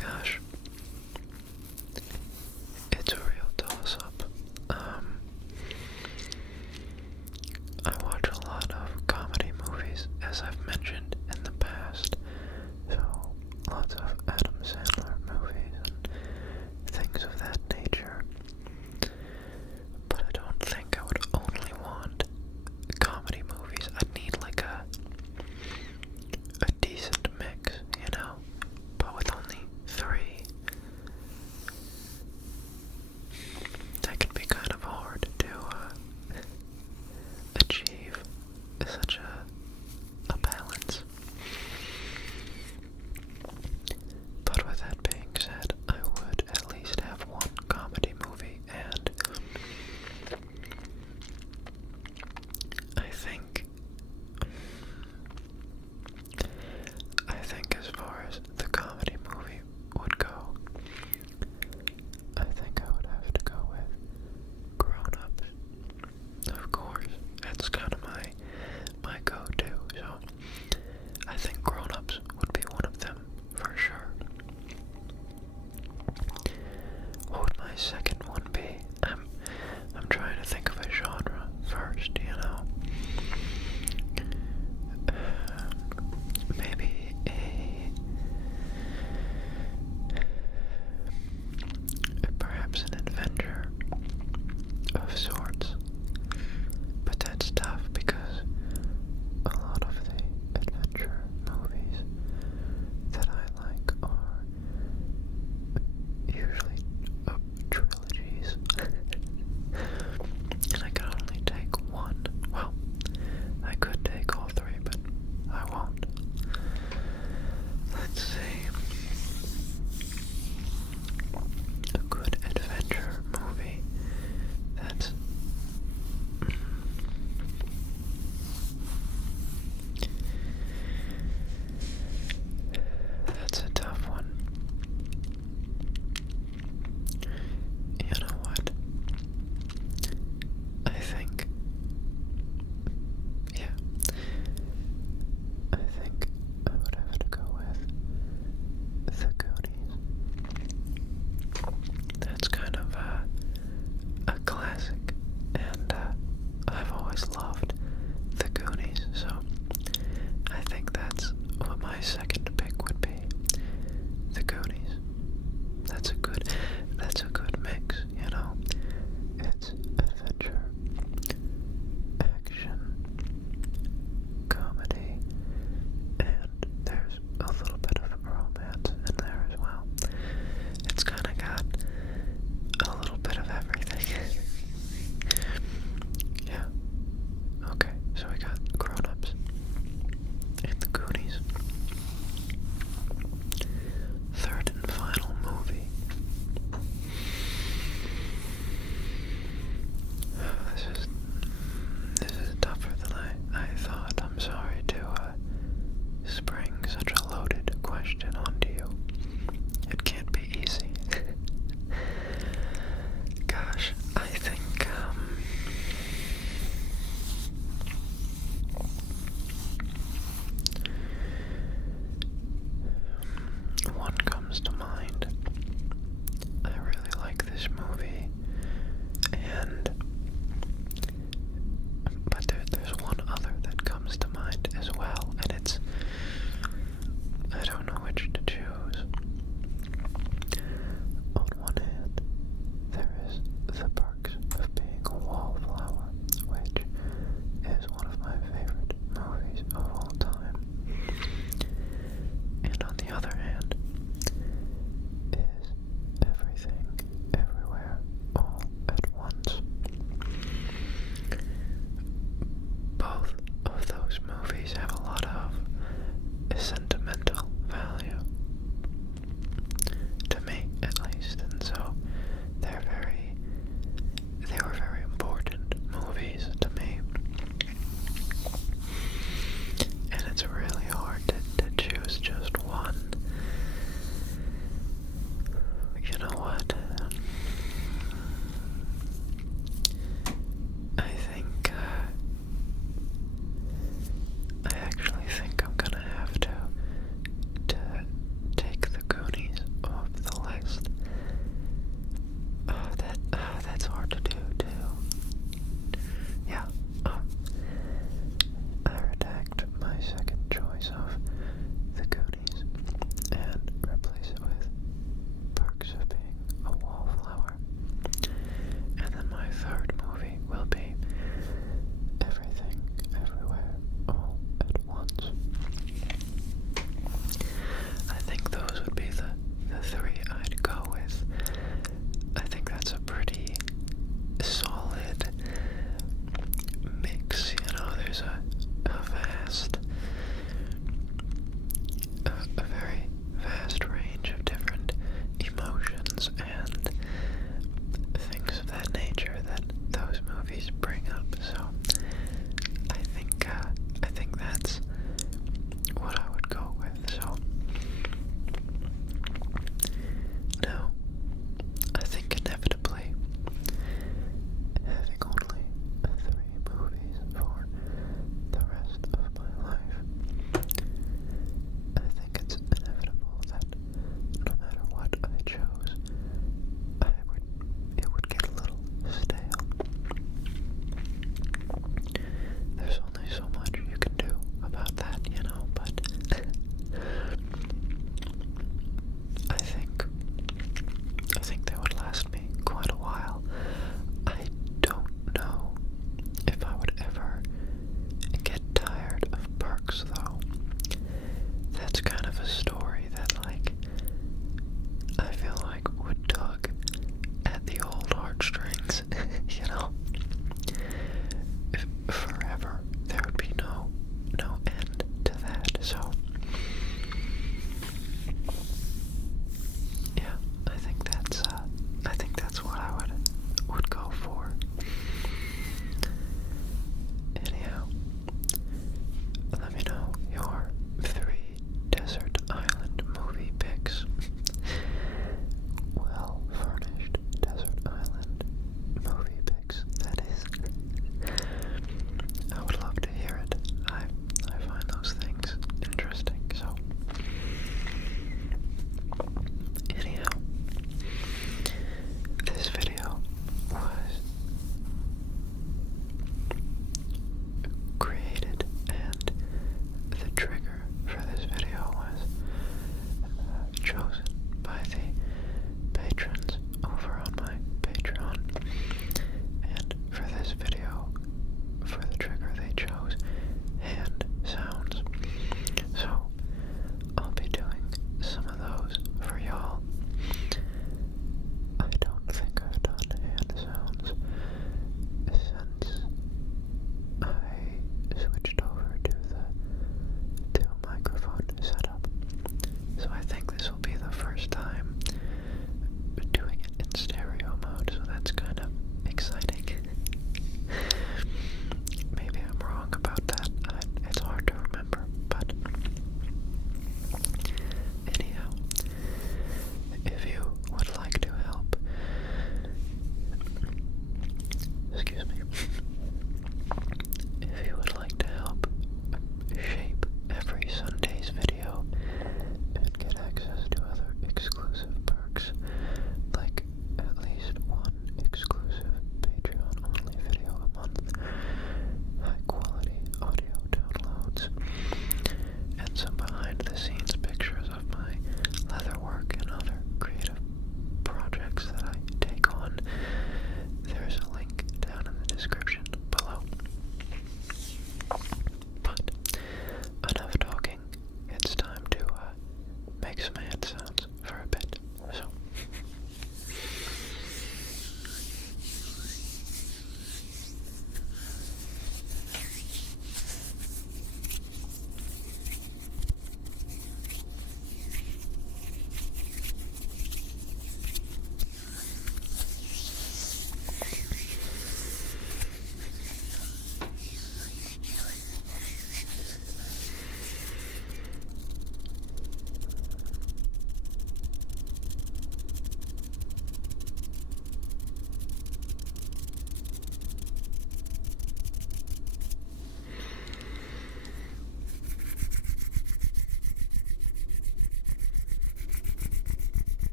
Gosh, it's a real toss-up. I watch a lot of comedy movies, as I've mentioned in the past, so lots of Adam Sandler movies and things of that nature. But I don't think I would only want comedy movies. I'd need like a decent mix, you know? But with only three, that can be kind of hard to achieve such a balance. But with that being said, I would at least have one comedy movie, and I think as far as the comedy movie would go, I think I would have to go with Grown Ups. Of course, that's kind of my go-to, so I think Grown Ups would be one of them for sure. What would my second one be? I'm trying to think of a genre first, you know. Maybe perhaps an adventure of sorts. But that's tough because a lot of the adventure movies that I like are usually trilogies. And I can only take one. Well, I could take all three, but I won't. Let's see. A good adventure movie that's a tough one. You know what? I think, yeah, I think I would have to go with The Goonies. That's kind of a classic, and I've always loved The Goonies, so I think that's what my second pick would be. The Goonies. That's a good mix, you know. It's adventure, action, comedy, and there's a little bit of romance in there as well. It's kind of got a little bit of everything. Yeah. Okay, so we got Grown Ups and The Goonies. Third and final movie. This is tougher than I thought. I'm sorry to spring such a loaded question onto you. It can't be easy. Gosh, I think one comes to mind.